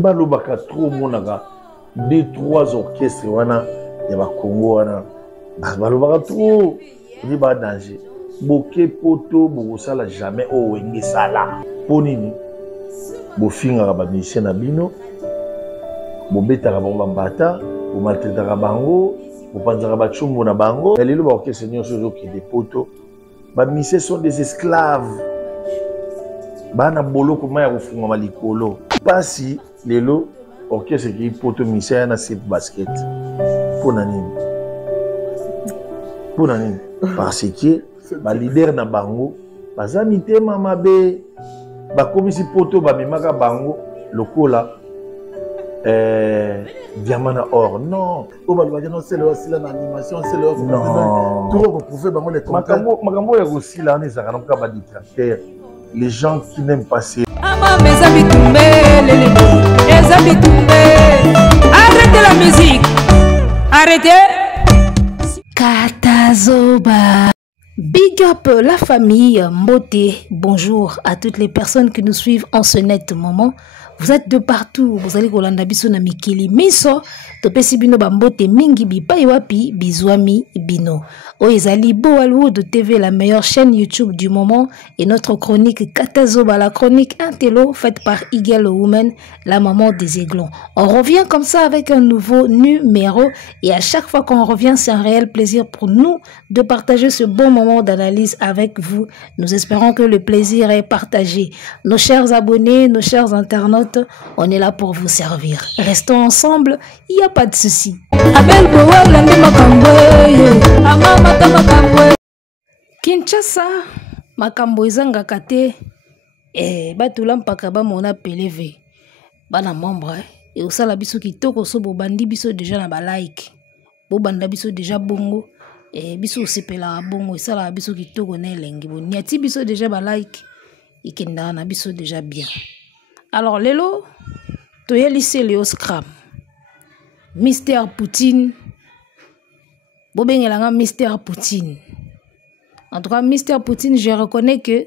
balobaka trop monaka 2-3 orchestres wana ya ba Congo wana balobaka trop ni ba danger boke poto bokosala jamais o wenge sala ponini bofingaka ba musicien na bino bobetaka bango bambata bomaltraitaka bango bopanzaka bachumbu na bango lelo ba orchestre nyonso ezokende poto ba musiciens sont des esclaves bana boloko maya kofungama likolo pasi lelo orchestre ki poto musicien na sip basket pona nini parce que ba leader na bango baza mitema mabe bakomisi poto bamemaka bango lokola diamant or non c'est l'animation c'est le non tout reprouver bango les makambo ya kosila wana ezaka na ba détracteur les gens qui n'aiment pas ces arrêtez la musique, arrêtez. Katazoba. Big up la famille Mbote. Bonjour à toutes les personnes qui nous suivent en ce net moment. Vous êtes de partout. Vous allez Kolanda biso na mikili miso. Topesi bino bambote mingi bipai wapi bizwami bino. Oezali Boalwood TV, la meilleure chaîne YouTube du moment, et notre chronique Katazoba, la chronique Intello faite par Eagle Woman, la maman des aiglons. On revient comme ça avec un nouveau numéro, et à chaque fois qu'on revient, c'est un réel plaisir pour nous de partager ce bon moment d'analyse avec vous. Nous espérons que le plaisir est partagé. Nos chers abonnés, nos chers internautes, on est là pour vous servir. Restons ensemble, il n'y a pas de souci. Kinshasa, makambo ezanga kate batula mpaka bamona peleve bana membre et osala biso kitoko so bobandi biso déjà na ba like bobanda biso déjà bongo biso osepela bongo esala biso kitoko na elengi boniati biso déjà ba like ikenda na biso déjà bien. Alors lelo toyelise Léo Scram Mister Poutine bobengelanga Mister Poutine. En tout cas, Mister Poutine, je reconnais que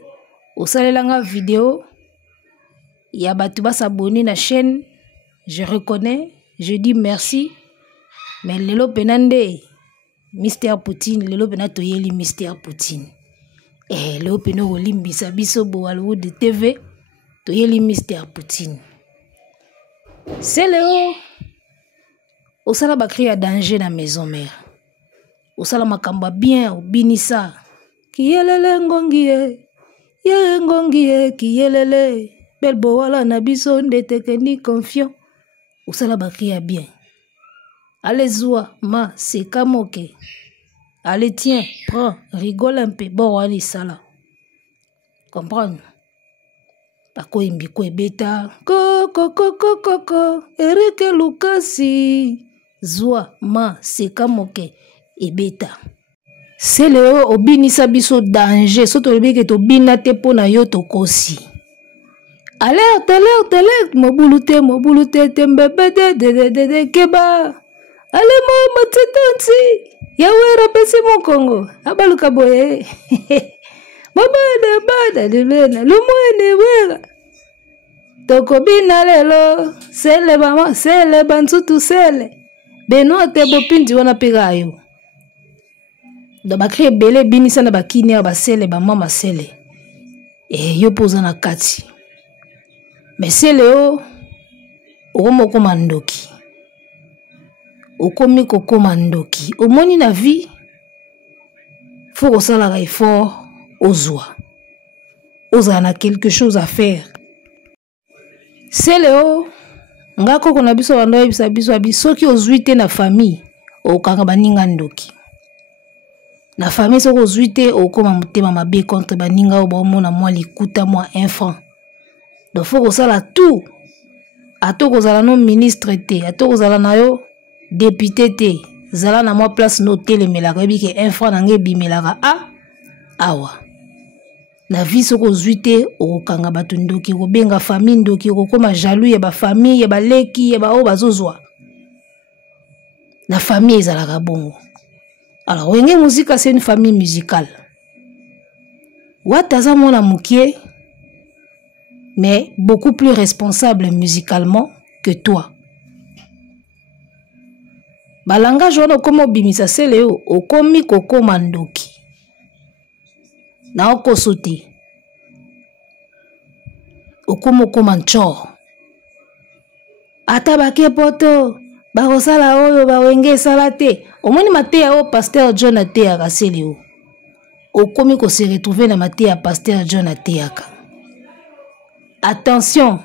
au salelanga vidéo, il y a batouba s'abonner na chaîne. Je reconnais, je dis merci. Mais lelo penande Mister Poutine, lelo penato yeli Mister Poutine. Lelo peno olimbi sabiso Boalwood TV, to yeli Mister Poutine. C'est leo au sala bakri ya danger na maison mère. Au sala makamba bien au binisa. Kiyelele ngongie, ye ngongie, kiyelele, belbo wala na biso ndeteke ni confiant. Usala bakria bien. Allez zoua, ma, c'est kamoke. Allez tiens, prends, rigole un peu, bon wali sala. Comprends? Pako imbiko ebeta, ko, erike lukasi. Zoua, ma, c'est kamoke, ebeta. C'est le obinisa biso danger. Soto lebeke to binate po na yo to kosi. Alerte, mobulute, tembebe de keba. Ale mo matsetonsi. Yawera pesi mo Congo. Abaluka boye. Bada de bena. Lumwene wera. Toko bina lelo. Sele bama, sele bansutu sele. Beno te bopindi wana pega yo. Da bakri ebele binisa na bakini ya basele ba mama sele yo poza na kati mais sele o okomoko mandoki okomi kokoma ndoki omoni na vie faut kosala effort ozwa ozala na quelque chose à faire sele o ngako kona biso bando yebisa biso soki ozwi te na famille okanga baninga ndoki. Na famille soko zuite okoma mutema mabe contre baninga oba omona mwa likuta mwa enfant. Donc faut que ça la tout. Atoko zala no ministre te, atoko zala na yo député te. Zala na mwa place no telemelaka bike enfant nange bimelaka awa. Na vie soko zuite okanga batu ndoki ko benga famille ndoki ko koma jaloux ya ba famille ya ba leki ya ba o bazozwa. Na famille ezalaka bongo. Alors, Wenge Musica, c'est une famille musicale. Wataza mona mukie, mais beaucoup plus responsable musicalement que toi. Balangage wana okoma obimisa sele yo okomi kokoma ndoki na okoso te okoma okoma nchor ata bake poto bakosala oyo bawenge esala te omoni mateya oyo Pasteur John ateyaka sele yo okomi kose retrouver na mateya Pasteur John ateyaka. Attention.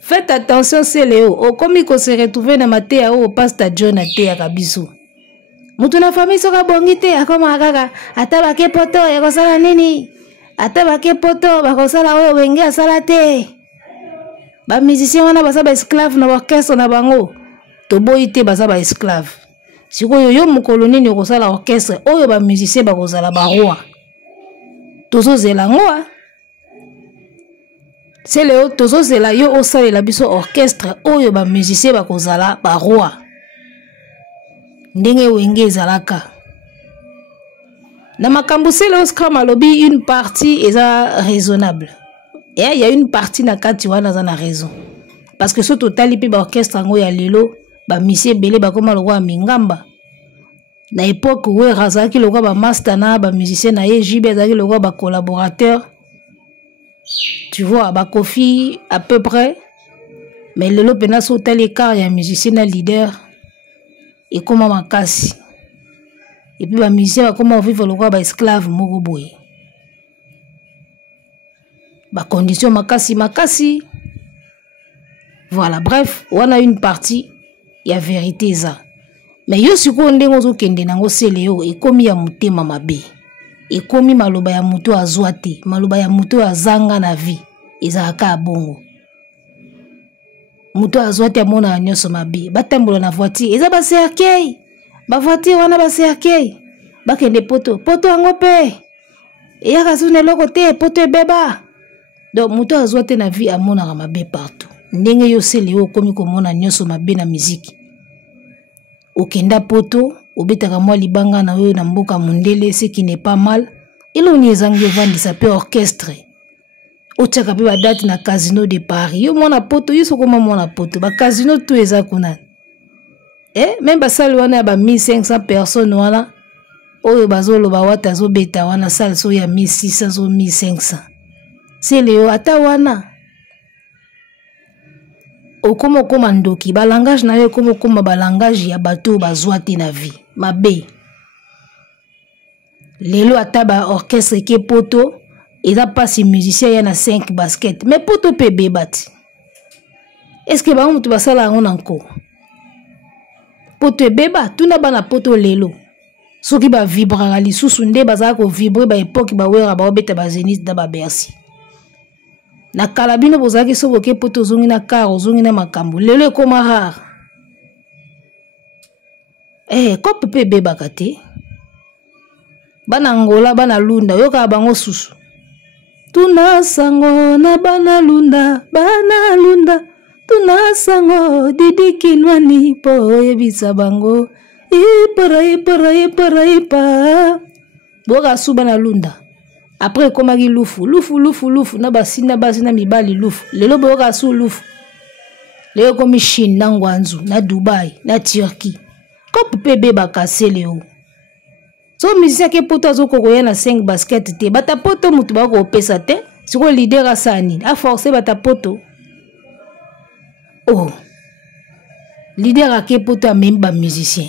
Faites attention, c'est Léo. Au komi ko se retrouver na mateya o Pasteur John ateya kabiso. Mutu na famille soka bongite akoma kaka ata bake poto ekosala nini? Ata bake poto bakosala oyo wenge asala te. Ba musicien wana basa ba esclave na orchestre na bango. Toboyi te basa ba esclave. Sikoyo yo mukolo nini okosala orchestre oyo ba musicien bakozala ba roi. Tozo zela ngoa. C'est le tozo zela yo osale la biso orchestre oyo ba musicien bakozala ba roi. Ndenge wenge ezalaka. Na makambo c'est le Oscar malobi une partie est raisonnable. Et il y a une partie na kati wana za na raison. Parce que ce total ipi ba orchestre ngo ya lelo ba musicien belé ba koma lokwa mingamba. Na époque où razaki lokwa ba master na ba musicien na JB azaki lokwa ba collaborateur. Tu vois, ba Kofi à peu près. Mais le lopena sauta l'écart, il y a un musicien, un leader. Et comment ma casse. Et puis, ba musicien, comment vivre le roi, ba esclave, moroboy. Ba condition, ma casse. Voilà, bref, on a une partie, il y a vérité, ça. Mais yo, si on est dans kende nango seleo, et comme il y a mouté mamabe. Et comme maloba ya muto azwate, maloba ya muto azanga na vie, ezaka bongo. Muto azwate amona nyoso mabe, batambola na voiture, eza ba cercueil. Ba voiture wana ba cercueil. Bakende poto ango pe. Eya kasune loko te, poto ebeba. Donc muto azwate na vie amona mabe partout. Ndenge yo sele yo komi komona nyoso mabe na musique. Okenda poto obetaka mwa libanga na oyo na mboka mondele ce qui n'est pas mal ilo ni ezangi evandisa pe orchestre otaka pe ba date na Casino de Paris yo mona poto yo soko mona poto ba casino tout eza kuna même ba salle wana ba 1500 personnes wana oyo bazolo ba wata zo beta wana salle so ya 1600 so 1500 c'est le ata wana okomo koma ndoki ba langage na yo komo koma ba langage ya bato bazwate na vie mabe lelo ata ba orchestre ke poto eza pasi musicien ya na 5 basket mais poto pe bebati est-ce que ba mutu basala ngo nanko poto beba tuna bana poto lelo soki ba vibra lisusu nde bazaka ko vibrer ba époque ba wera ba obeta ba Zénith da ba Bercy. Na kalabino bozaki sobo ke poto zongi na karo zongi na makambo lelo koma rare ko pepe beba kate bana ngola bana lunda yoka bango susu tuna sango na bana lunda tuna sango didi kinwani po yebisa bango ipara boka su bana lunda. Après, comme il lufu na basina mibali lufu. Lelo boka su lufu. Lelo comme Chine na Ngwanzu, na Dubai, na Turquie. Comme bébé bakase leo. So musicien ke poto azoko koya na 5 basket te. Bata poto mutu ba ko pesa te. Siko leader asani. A forcer bata poto. Oh. Leader a ke poto a même ba musicien.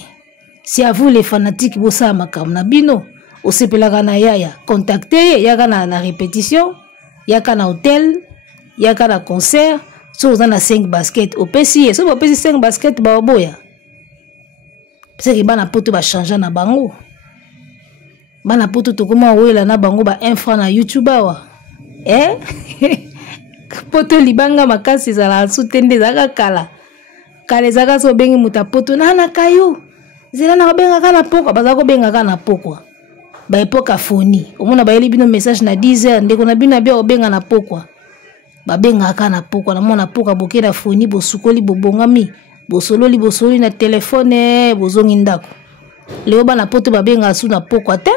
C'est à vous les fanatiques bosa makam na bino. Osepelaka na yaya contacter yaka na répétition yaka na hôtel yaka na concert so oza na 5 basket opesi so opesi 5 basket ba oboya parce que bana poto ba changer na bango bana poto to koma wela na bango ba 1 franc na YouTube awa poto libanga makasi zala sutende zaka kala zaka so bengi muta poto na kayo zela na benga kana poko bazako benga kana poko ba époque phony omona ba elibino message na 10h ndeko na bino bia obenga na pokwa ba benga kana pokwa na mona poka bokera phony bosukoli bobongami bosololi na téléphone bozongi ndako leo bana poto ba benga su na pokwa te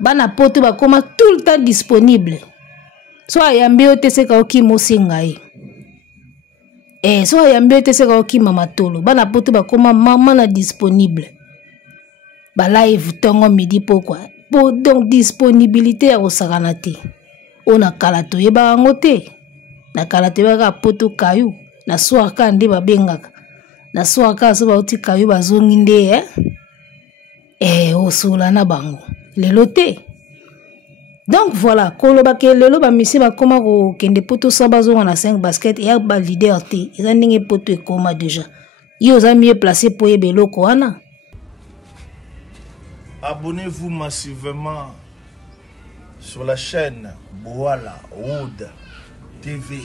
bana poto ba koma tout le temps disponible so ayambi yo te seka okima osenga ye so ayambi yo te seka okima matolo bana poto bakoma mama na disponible balive ntongo midi pokwa po donc disponibilité ya kosakana te oyo na kala toyebaka yango te na kala toyebaka poto kayu na soir ka nde babengaka na soir ka so bauti kayu bazongi nde osola na bango lelo te. Donc voilà, kolobake lelo ba misi ba koma ko kende poto sa bazonga na 5 basket et ba leader te eza ndenge poto ekoma déjà yo za mieux placé pour yebeloko wana. Abonnez-vous massivement sur la chaîne Boala Wood TV.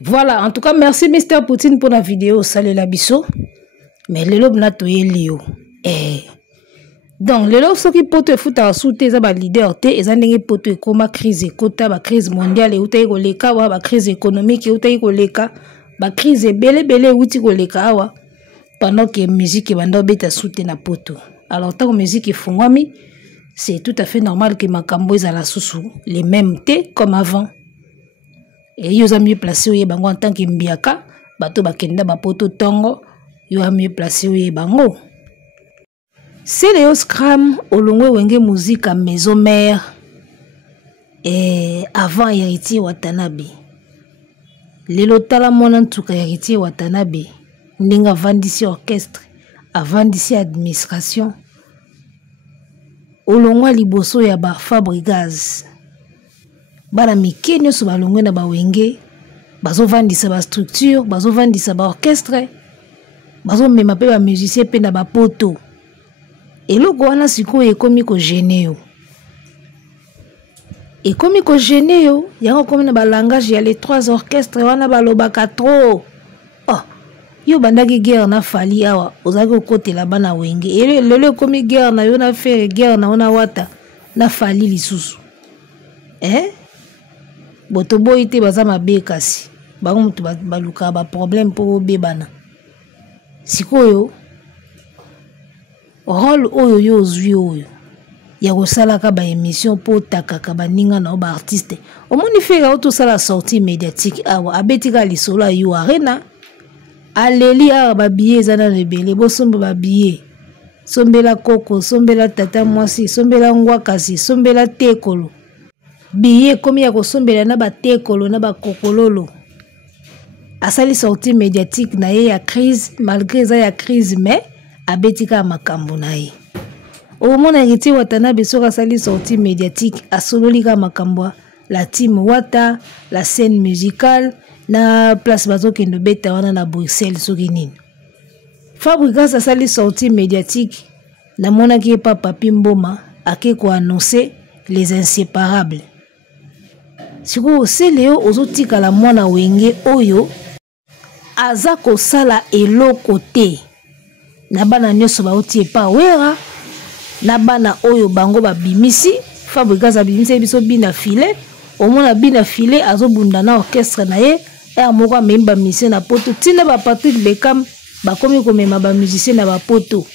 Voilà, en tout cas merci Mr Poutine pour la vidéo, salut la biso. Mais lelo bna toyeli yo. Donc lelo soki poto efuta soute za ba leader te eza ndenge poto ekoma crise ekota ba crise mondiale utayi koleka wa ba crise économique utayi koleka ba crise belé uti koleka awa pendant que musique banda beta soute na poto. Alors tant que musique efungwami c'est tout à fait normal que makambo ezala susu les mêmes te comme avant. Et yo za mieux placé oye bango en tant que mbiaka bato bakenda ba poto tongo yo a mieux placé oye bango. C'est Léo Scram olongwe wenge musique à maison mère et avant héritier Watanabe. Lelo tala mona ntuka héritier Watanabe ndinga vandisi orchestre avant d'ici administration. Olongwa liboso ya ba Fabregas. Bana mikeni so balongwe na ba wenge bazo vandisa ba structure, bazo vandisa ba orchestre, bazo mema pe ba musicien pe na ba poto. Eloko wana sikoyo ekomi ko gêner yo. Ekomi ko gêner yo, yango komi na ba langage ya les 3 orchestres wana balobaka trop. Oh, yo bandaki guerre na fali awa, ozaki okotela bana wenge. Lelo ekomi guerre na yo na faire guerre na ona wata na fali lisusu. Boto boyi te baza mabe kasi. Bango mutu baluka ba problème po bebana. Sikoyo rôle oyo yo ozwi oyo ya kosalaka ba émission po takaka baninga na ba artiste omoni fera auto sala sortie médiatique awa abetika lisolo yo arena aleli awa ba billet zana rebele bosomba ba billet sombela koko sombela tata mwasi sombela ngwakasi sombela tekolo billet komi ya kosombela na ba tekolo na ba kokololo asali sortie médiatique na ye ya crise malgré ça ya crise mais abetika makambo na ye. Omona héritier Watanabe soka sali sortie médiatique asololika makambo la team Wata, la scène musicale na place bazo kendo beta wana na Bruxelles soki nini. Fabregas sali sortie médiatique na mona ki pa Papi Mboma ake ko annoncer les inséparables. Siko se leo ozotika la mwana wenge oyo aza ko sala eloko te. Na bana nyoso bauti epa wera na bana oyo bango babimisi Fabregas abimisi biso bina filet omona bina filet azobunda na orchestre na ye moko memba musicien na poto tina ba Patrick Beckham bakomi komema ba musicien na ba poto.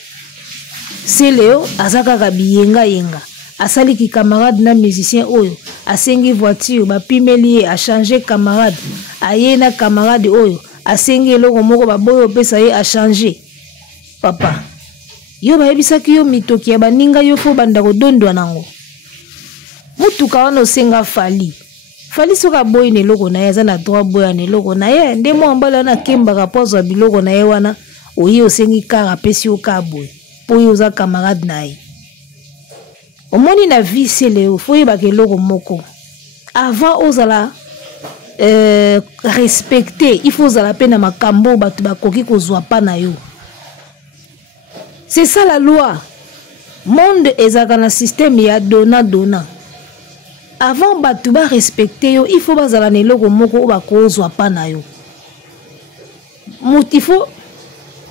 C'est Léo azaka ka biyenga yenga asali ki camarade na musicien oyo asengi voiture bapimeli a changer camarade aye na camarade oyo asengi eloko moko baboyo pesa ye a changer. Papa, yo bayebisaki yo mitoki ya baninga yo fo banda kodondwa nango. Mutuka wana osenga fali. Fali soka boy ne loko na ye aza na droit boy ne loko na ye nde mo mbala na kembaka pozo biloko na ye wana oyi osengi kara pesi o ka boy. Po yo za camarade na ye. Omoni na vie c'est Léo fo yebaka eloko moko. Avant ozala respecter, il faut ozala pe na makambo batu bakoki kozwa pa na yo. C'est ça la loi. Monde ezaka na système ya dona. Avant batu ba respecter yo, il faut bazala na eloko moko ba kozwa pa na yo. Mutifo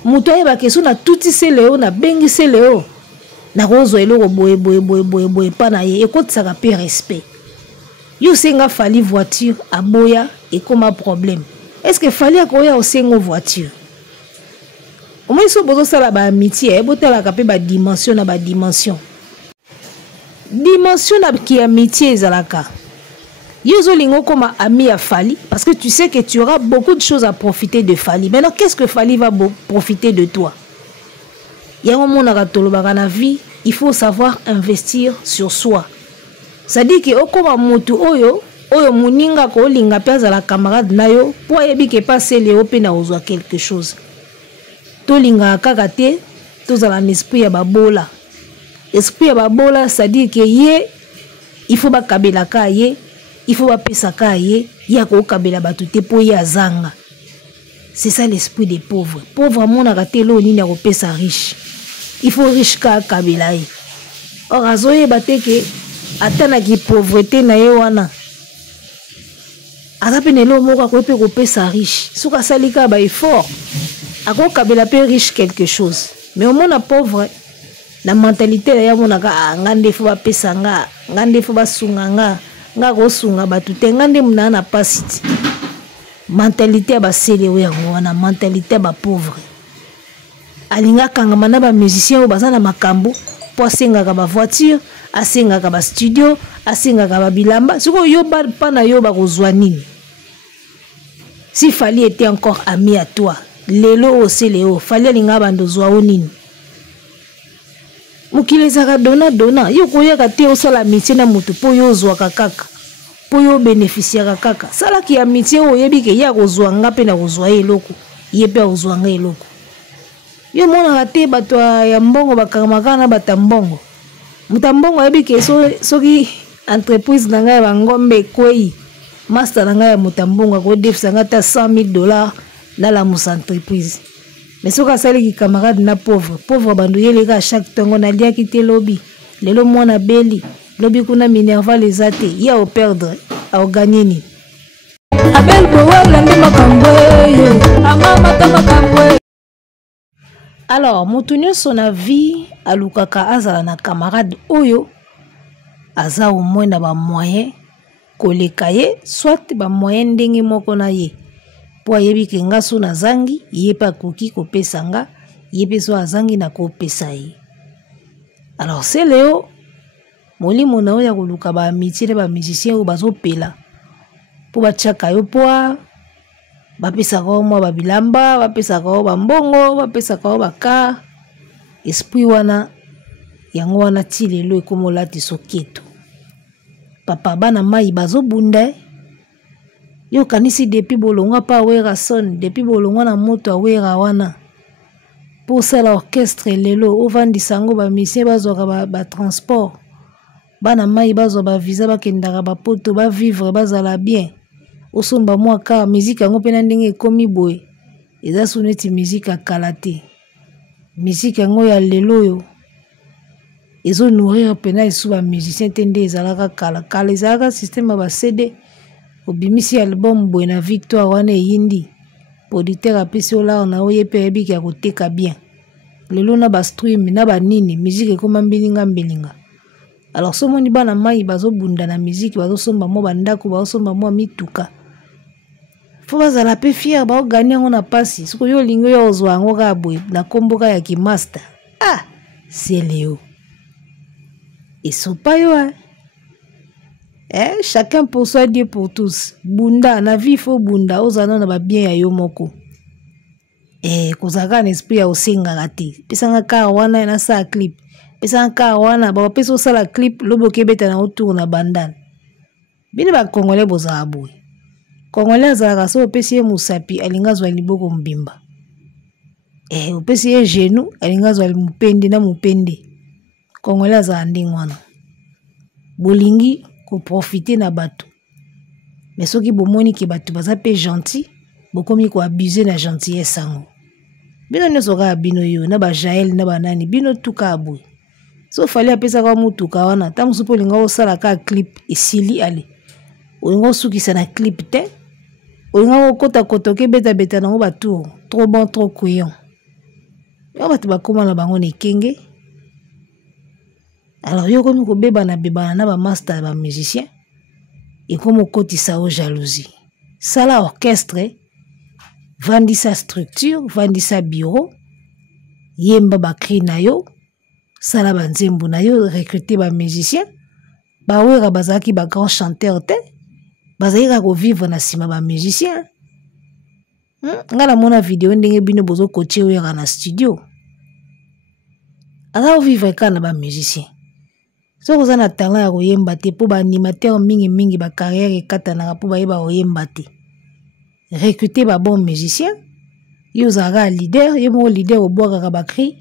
muto ayeba keso na tuti se Léo na bengi se Léo. Na kozwa eloko boye pa na ye ekotisaka pe respect. Yo senga fali voiture aboya et comme un problème. Est-ce que fali akoya osengo voiture? Au moins, si vous avez une amitié, vous avez une dimension. Dimension qui est amitié. Yozolingo comme ami à Fali, parce que tu sais que tu auras beaucoup de choses à profiter de Fali. Maintenant, qu'est-ce que Fali va profiter de toi? Il y a un moment dans la vie, il faut savoir investir sur soi. Ça dit que comme motu oyo muninga ko linga pesa la camarade nayo pour yebi ke passer les open na ozwa quelque chose. To linga kakate to za la esprit ya babola. Esprit ya babola ça dit que ye il faut ba kabela ka ye, il faut ba pesa ka ye, ya ko kabela batute po ya zanga. C'est ça l'esprit des pauvres. Pauvre mon akate lo ni na ko pesa riche. Il faut riche ka kabela ye. Or azoye bateke atana ki pauvreté na ye wana. Azapene lo moko akope ko pesa riche. Suka salika ba effort. Ako kabela pe riche quelque chose. Mais au monde pauvre la mentalité ya monaka ngande fo ba pesa nga, ngande fo ba sunga nga ko sunga batute ngande muna na pasiti. Mentalité ba selewe yango wana mentalité ba pauvre. Alinga kangama na ba musicien baza na makambo po asengaka ba voiture, asengaka ba studio, asengaka ba bilamba. Siko yo ba pana yo ba kozwa nini? Si Fali était encore ami à toi, lelo o seleo, Fali alinga bando zwa o nini? Mukile zaka dona yo koyaka te osala métier na mutu po yo zwa kaka. Po yo bénéficier kaka. Sala ki amitié o yebi ke ya kozwa nga pe na kozwa eloko. Ye pe kozwa nga eloko. Yo mona te bato ya mbongo bakamaka na batambongo. Mutambongo yebi ke soki entreprise na nga ya bangombe kwei. Master na nga ya mutambongo ko defisa nga ta $100,000 na la mus entreprise. Mais soka sali ki camarade na pauvre bandu yeleka à chaque tongo na lia ki te lobby. Lelo mwana beli. Lobby kuna minerva les ate. Ya au perdre, au gagner ni. Abel Bowel ndi makambwe. Amama ta makambwe. Alors, mutunyo sona vie alukaka azala na camarade oyo aza au moins na ba moyen koleka ye soit ba moyen ndenge moko na ye. Po yebi ke nga so na zangi ye pa koki ko pesa nga ye pe so azangi na ko pesa ye. Alors c'est Léo molimo na oya koluka ba amitié ba musicien o bazo pela po ba chaka yo po ba pesa ko mo ba bilamba ba pesa ko ba mbongo ba pesa ko ba ka esprit wana yango wana ti lelo ekomola ti soketo papa bana mai bazo bunda yo kanisi depuis bolonga pa wera son depuis bolonga na moto awera wana pour sala orchestre lelo ovandi sango ba mission bazoka ba transport bana mai bazo ba visa ba kendaka ba poto ba vivre bazala bien osomba mwaka musique yango pena ndenge komi boy eza suneti musique akalate musique yango ya lelo yo ezo nourrir pena isu ba musicien tende ezalaka kala ezalaka système ba CD obimisi album boy na victoire wana yindi auditeur apesi ola na oye pe yebi ya koteka bien lelo na ba stream na ba nini musique ekoma mbilinga. Alors somoni bana mai bazo bunda na musique bazo somba mo bandako bazo somba mo mituka fo bazala pe fier ba gagner ngo na pasi siko yo lingo yo ozwa ngo ka boy na komboka ya ki master c'est Léo et so pa yo chacun pour soi Dieu pour tous bunda na vie fo bunda ozana na ba bien ya yo moko kozaka na esprit ya osenga ngati pesanga ka wana na sa clip pesanga ka wana ba peso sala clip lobo kebeta na autour na bandana bini ba congolais boza aboy congolais azaka so pesi musapi alingazwa liboko mbimba opesi genou alingazwa mupende na mupende congolais azaka ndingwana bolingi ko profiter na bato mais soki bomoni ke bato baza pe gentil bokomi ko abuser na gentillesse sango bino nyoso ka bino yo na ba Jaël na banani bino tuka aboy so fali apesa ka mutuka wana ta musupo linga osala ka clip esili ale olingo sukisa na clip te olingo kota kotoke beta nango batu trop bon trop couillon yo bato bakoma na bango ne kenge. Alors yo komi ko beba na ba master ba musicien et comme kotisa o jalousie sala orchestre vandi sa structure vandi sa bureau yemba ba cri na yo sala banzembo na yo recruter ba musicien ba wera bazaki ba grand chanteur te bazalika ko vivre na sima ba musicien. Ngala mona vidéo ndenge bino bozo coacher wera na studio. Ala vivre kana ba musicien. So koza na talent ya koyemba te po ba animateur mingi ba carrière ekatana po ba yeba koyemba te. Recruter ba bon musicien. Yo zara leader, yo mo leader obwaka ka ba cri.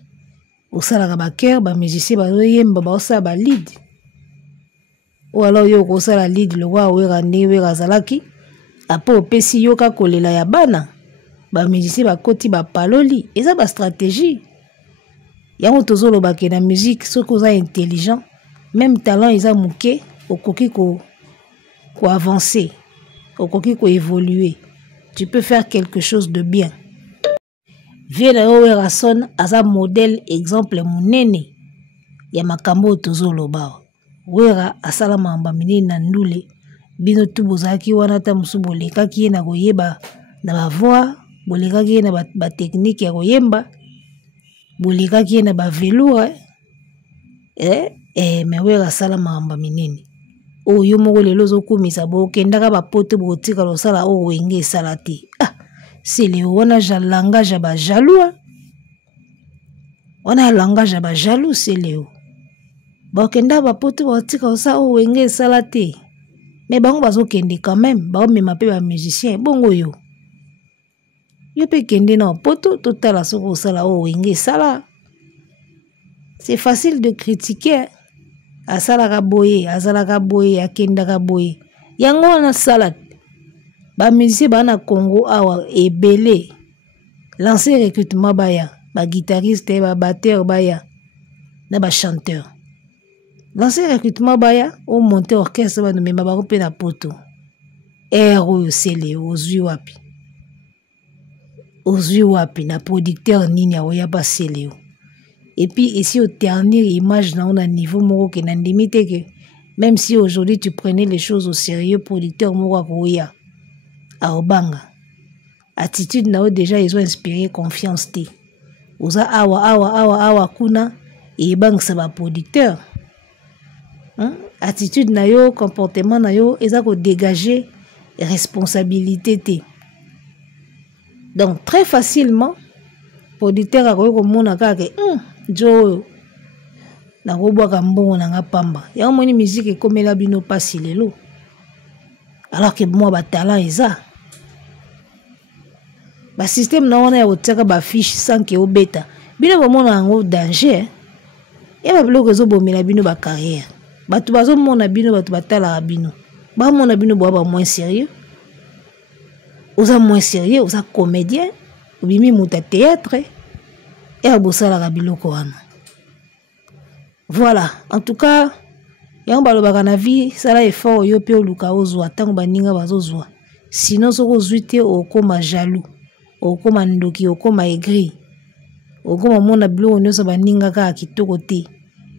Osala ka ba cœur ba musicien ba yemba ba osala ba lead. Ou alors yo ko sala lead lo wa wera ne wera zalaki. Apo opesi yo ka kolela ya bana. Ba musicien ba koti ba paloli. Eza ba stratégie. Yango tozolo ba ke na musique soko za intelligent. Même talent ils ont mouké au coquille ko avancer, au coquille ko évoluer. Tu peux faire quelque chose de bien. Viens là son asa modèle exemple munene ya makambo tozolo ba. Wera asala mamba minene na ndule bino tu bozaki wana ta musubo lekaki na koyeba na ba voix, bolekaki na ba technique ya koyemba, bolekaki na ba velours mais wera sala mamba minene. O yo moko lelo zo kumisa bo kendaka ba pote bo tika lo sala o wenge salati. Ah, c'est le wana ja langage ba jaloux. Wana langage ba jaloux c'est le. Ba kenda ba pote bo tika lo sala o wenge salati. Mais bango bazo kende quand même, ba mema pe ba musicien bongo yo. Yo pe kende na poto totala soko sala o wenge sala. C'est facile de critiquer. Azalaka boye, akendaka boye. Yango na salade. Ba musicien ba na Congo awa ebele. Lancer recrutement baya, ba guitariste, ba batteur baya, na ba chanteur. Lancer recrutement baya, o monter orchestre ba no mema ba ko pe na poto. Ero sele ozwi wapi. Ozwi wapi na producteur nini ya oya ba sele. Et puis ici au ternir image na on a niveau moko ke na limite que même si aujourd'hui tu prenais les choses au sérieux, producteur moko koya a obanga attitude na o déjà ils ont inspiré confiance te oza awa kuna et bang sa ba producteur attitude na yo comportement na yo eza ko dégager responsabilité te. Donc très facilement producteur a ko mona ka ke jo na robwaka mbongo na nga pamba ya moni musique ekomela bino pasi lelo alors que moi ba talent eza ba système na wana ya otaka ba fiche sans que obeta bino ba mona ngo danger ya ba biloko zo bomela bino ba carrière batu bazo mona bino batu batala bino ba mona bino ba moins sérieux oza moins sérieux oza comédien obimi muta théâtre. Et à Bossala Rabiloko wana. Voilà, en tout cas, y'a un balobaka na vie, ça là effort yo pe oluka ozwa tango baninga bazozwa. Sinon soko zuite okoma jaloux, okoma ndoki, okoma aigri. Okoma mona bilo nyonso baninga ka kitoko te.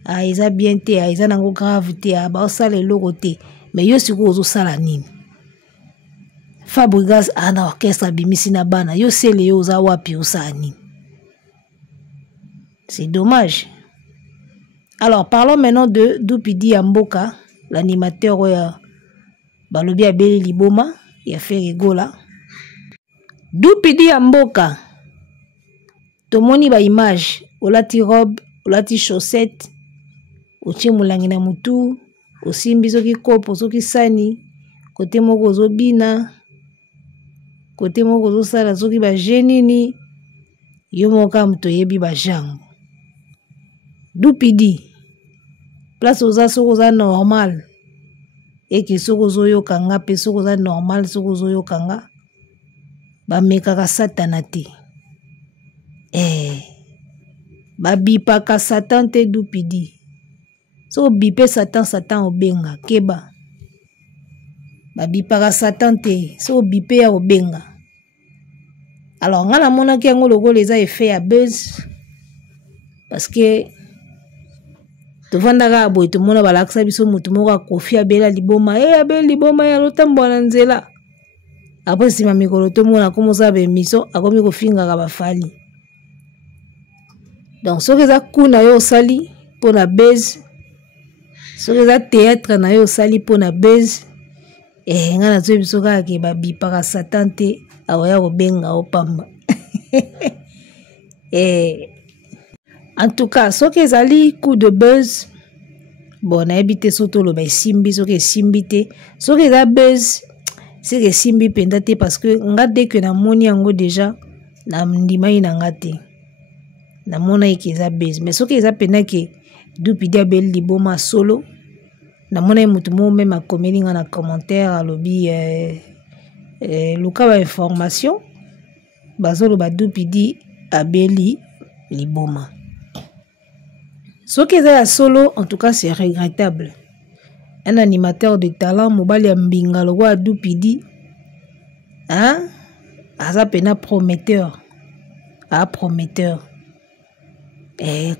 Ah eza bien te, ah eza nango grave te, ah ba osala eloko te. Mais yo siko ozo sala nini? Fabregas ana orchestre bimisi na bana, yo sele yo oza wapi osala nini? C'est dommage. Alors, parlons maintenant de Doupidi Amboka, l'animateur Balobi Abeli Liboma, il a fait rigola. Doupidi Amboka, tomoni ba image, olati robe, olati chaussette, otie mulangi na mutu, osimbi soki kopo, soki sani, kote moko zobina, kote moko zosala soki ba jenini, yo moka muto yebi ba jango. Doupidi, place oza soko za normal, eke soko zoyo kanga, pe soko za normal, soko zoyo kanga, ba mekaka satana te. Ba bipaka satan te Doupidi. So bipe satan obenga, keba. Ba bipaka satan te, so bipe ya obenga. Alors, nga na mona ki yango logo les a effet ya buzz, parce que tovandaka boy to mona balakisa biso mutu moko akofi abela liboma abela liboma ya lotambola nzela après sima mikolo to mona komosa ba émission akomi kofinga ka bafali. Donc soki eza kuna yo sali pour la buzz, soki eza théâtre na yo sali pour na buzz, nga na zo biso kaka ke babipaka Satan te awaya kobenga opamba. En tout cas, soki ezali coup de buzz, bon nayebi te so toloba esimbi soki esimbi te, soki eza buzz seke esimbi mpenza te parce que nga dès que namoni yango déjà na ndimai na nga te namona eke eza buzz. Mais soki eza mpenza ke Dupidi abeli liboma solo, namona mutu mo même akomeli nga na commentaire alobi luka ba information bazoloba Dupidi abeli liboma. Soki eza ya solo, en tout cas c'est regrettable. Un animateur de talent mobali ya mbinga lokwa Dupidi, hein, aza pena prometteur, prometteur,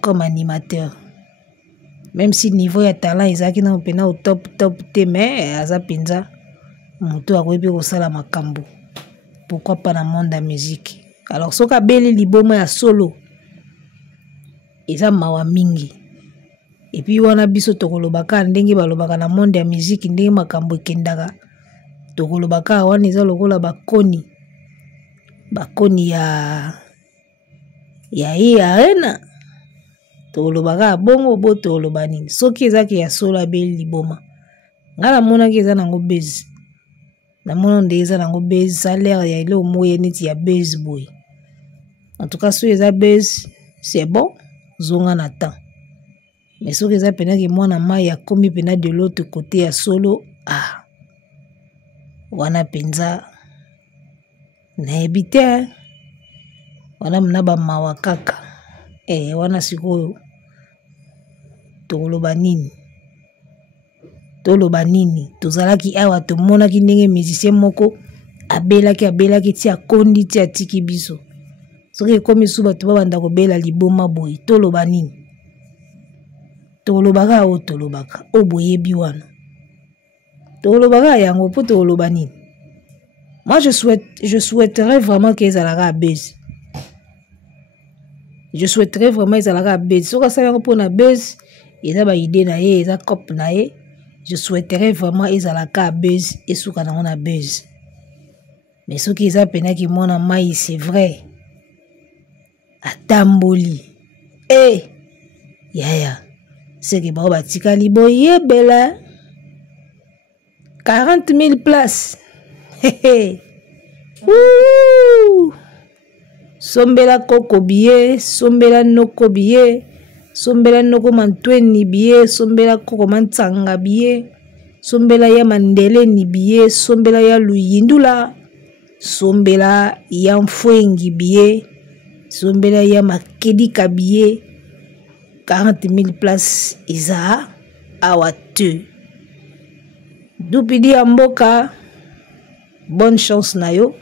comme animateur. Même si niveau ya talent ezaki na pena au top te, mais aza penza mutu akoyebi kosala makambo. Pourquoi pas dans le monde de la musique? Alors soki abeli liboma ya solo, eza mawa mingi. Et puis wana biso tokolobaka ndenge balobaka na monde ya musique ndenge makambo ekendaka, tokolobaka wana eza lokola bakoni ya arena, tokolobaka bongo bo tokoloba nini. Soki ezaki ya solo abeli liboma, nga namonaki eza nango buzz, namona nde eza nango buzz, ça a l'air ya ile omoye neti ya buzz boy. En tout cas soki eza buzz, c'est bon, zonga na temps. Mais soki eza pena ke mwana mai ya komi pena de l'autre côté ya solo, wana penza nayebi te, wana mna ba mawa kaka. Wana sikoyo toloba nini? Toloba nini? Tozalaki awa tomonaki ndenge musicien moko abelaki tia kondi tia tiki biso. Soki ekomi su bato babanda kobela liboma boye, toloba nini? Tolobaka o tolobaka o boyebi wana. Tolobaka yango po toloba nini? Moi je souhaiterais vraiment que ezalaka buzz. Je souhaiterais vraiment ezalaka buzz. Soka sala yango pona buzz, eza ba idée na ye, eza cop na ye. Je souhaiterais vraiment ezalaka buzz et suka nango na buzz. Mais soki eza pena ki mona mai, c'est vrai. Atamboli. Yaya. C'est que ba tikali boye bela 40 000 places. Sombela koko biye, sombela noko biye, sombela noko mantweni biye, sombela koko mantsanga biye, sombela ya mandele ni biye, sombela ya luyindula, sombela ya mfwengi biye, sombela ya makedika biye. 40 000 places isa awatu. Dupidi ya mboka, bonne chance na yo.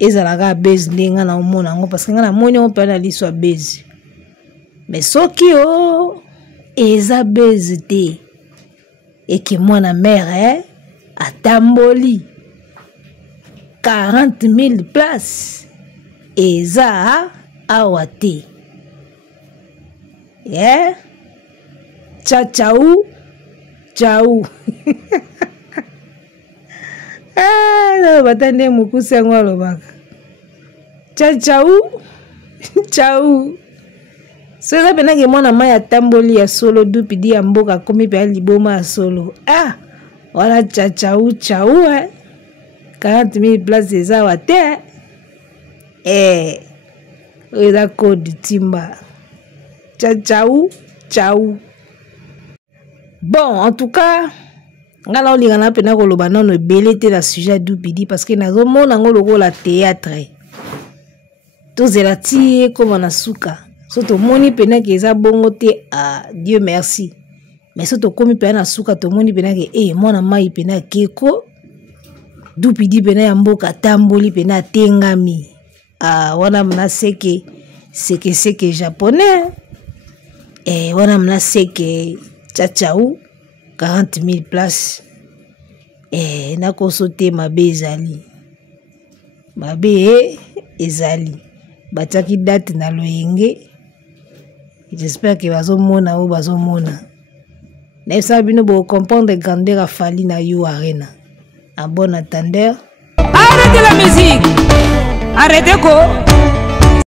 Ezalaka buzz ndenga na omona ngo parce que nga na moni on peut na liswa buzz. Mais soki eza buzz te et que mwana mère atamboli 40 000 places eza awate. Ciao. Na batande mukusi yango alobaka. Ciao. So eza pena ke mwana mai atamboli ya solo Dupidi ya mboka komi pe liboma ya solo. Wala ciao. 40 000 places eza wate. Eza code timba. Ciao. Bon, en tout cas, ngala olinga na pena koloba nono ebele te na sujet Dupidi parce que nazomona ngo lokola théâtre. Tozela ti koma na suka. So tomoni pena ke eza bongo te, Dieu merci. Mais so tokomi pena na suka tomoni pena ke mwana mai pena keko. Dupidi pena ya mboka tamboli pena tengami. Wana mna seke japonais. Wana mna seke ciao 40 000 places. Nako sote mabe ezali. Bataki date na loyenge. J'espère que bazomona. Na ça bino bo comprendre grandeur afali na yo arena. Un bon attendeur. Arrêtez la musique. Arrêtez quoi?